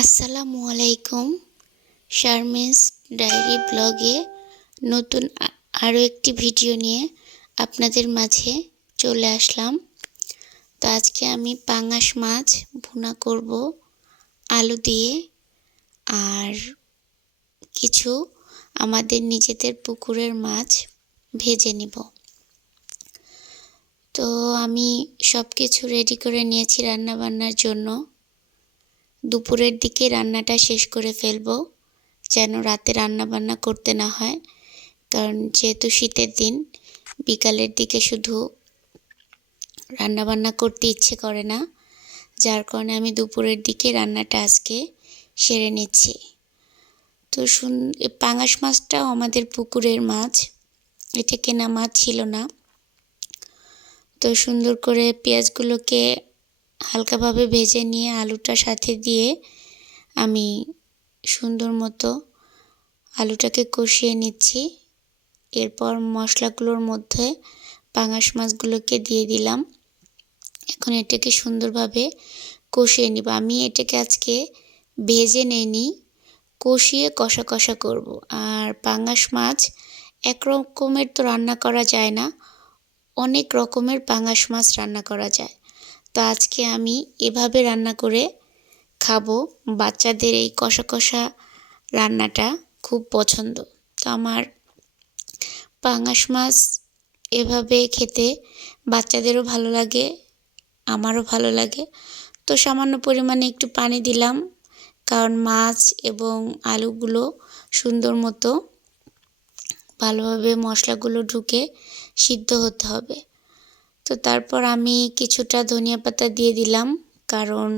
আসসালামু আলাইকুম শারমিনস ডায়েরি ব্লগে নতুন আরও একটি ভিডিও নিয়ে আপনাদের মাঝে চলে আসলাম। তো আজকে আমি পাঙাশ মাছ ভুনা করব, আলু দিয়ে, আর কিছু আমাদের নিজেদের পুকুরের মাছ ভেজে নিব। তো আমি সব কিছু রেডি করে নিয়েছি রান্না বান্নার জন্য। দুপুরের দিকে রান্নাটা শেষ করে ফেলব, যেন রাতে রান্না বান্না করতে না হয়, কারণ যেহেতু শীতের দিন, বিকালের দিকে শুধু রান্না বান্না করতে ইচ্ছে করে না, যার কারণে আমি দুপুরের দিকে রান্নাটা আজকে সেরে নিচ্ছি। তো শুন, পাঙাশ মাছটাও আমাদের পুকুরের মাছ, এটা কেনা মাছ ছিল না। তো সুন্দর করে পেঁয়াজগুলোকে হালকাভাবে ভেজে নিয়ে আলুটা সাথে দিয়ে আমি সুন্দর মতো আলুটাকে কষিয়ে নিচ্ছি। এরপর মশলাগুলোর মধ্যে পাঙাশ মাছগুলোকে দিয়ে দিলাম। এখন এটাকে সুন্দরভাবে কষিয়ে নিব। আমি এটাকে আজকে ভেজে নেইনি, কষিয়ে কষা কষা করব। আর পাঙাশ মাছ এক রকমের তো রান্না করা যায় না, অনেক রকমের পাঙাশ মাছ রান্না করা যায়। তো আজকে আমি এভাবে রান্না করে খাব। বাচ্চাদের এই কষা কষা রান্নাটা খুব পছন্দ। তো আমার পাঙাশ মাছ এভাবে খেতে বাচ্চাদেরও ভালো লাগে, আমারও ভালো লাগে। তো সামান্য পরিমাণে একটু পানি দিলাম, কারণ মাছ এবং আলুগুলো সুন্দর মতো ভালোভাবে মশলাগুলো ঢুকে সিদ্ধ হতে হবে। তো তারপর আমি কিছুটা ধনিয়া পাতা দিয়ে দিলাম। কারণ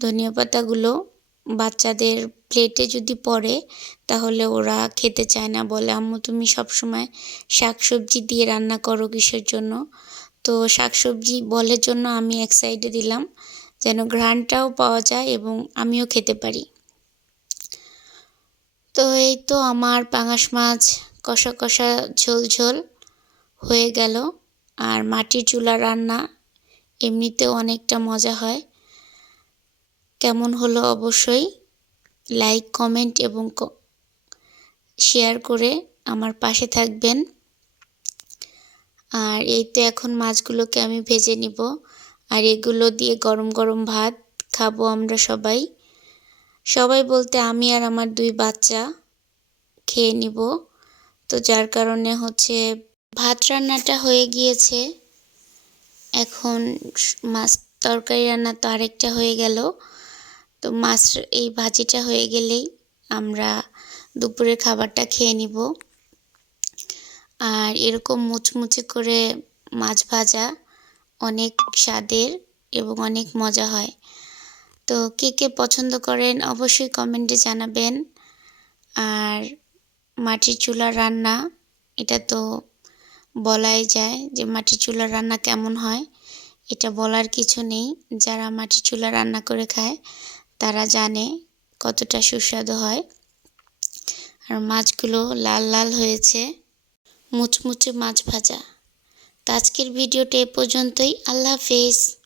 ধনিয়া পাতাগুলো বাচ্চাদের প্লেটে যদি পড়ে, তাহলে ওরা খেতে চায় না বলে। আম্মু, তুমি সবসময় শাক সবজি দিয়ে রান্না করো কিসের জন্য? তো শাক সবজি বলের জন্য আমি এক সাইডে দিলাম, যেন ঘ্রাণটাও পাওয়া যায় এবং আমিও খেতে পারি। তো এই তো আমার পাঙাশ মাছ কষা কষা ঝোল ঝোল হয়ে গেল। আর মাটির চুলা রান্না এমনিতেও অনেকটা মজা হয়। কেমন হলো অবশ্যই লাইক কমেন্ট এবং শেয়ার করে আমার পাশে থাকবেন। আর এই তো এখন মাছগুলোকে আমি ভেজে নিব। আর এগুলো দিয়ে গরম গরম ভাত খাব আমরা সবাই। সবাই বলতে আমি আর আমার দুই বাচ্চা খেয়ে নিব। তো যার কারণে হচ্ছে ভাত রান্নাটা হয়ে গিয়েছে। এখন মাছ তরকারি রান্না তো আরেকটা হয়ে গেল। তো মাছ এই ভাজিটা হয়ে গেলেই আমরা দুপুরের খাবারটা খেয়ে নিব। আর এরকম মুচমুচে করে মাছ ভাজা অনেক স্বাদের এবং অনেক মজা হয়। তো কে কে পছন্দ করেন অবশ্যই কমেন্টে জানাবেন। আর মাটির চুলার রান্না, এটা তো বলাই যায় যে মাটি চুলার রান্না কেমন হয়। এটা বলার কিছু নেই। যারা মাটি চুলা রান্না করে খায়, তারা জানে কতটা সুস্বাদু হয়। আর মাছগুলো লাল লাল হয়েছে। মুচমুচে মাছ ভাজা। তো আজকের ভিডিওটা এ পর্যন্তই। আল্লাহ হাফেজ।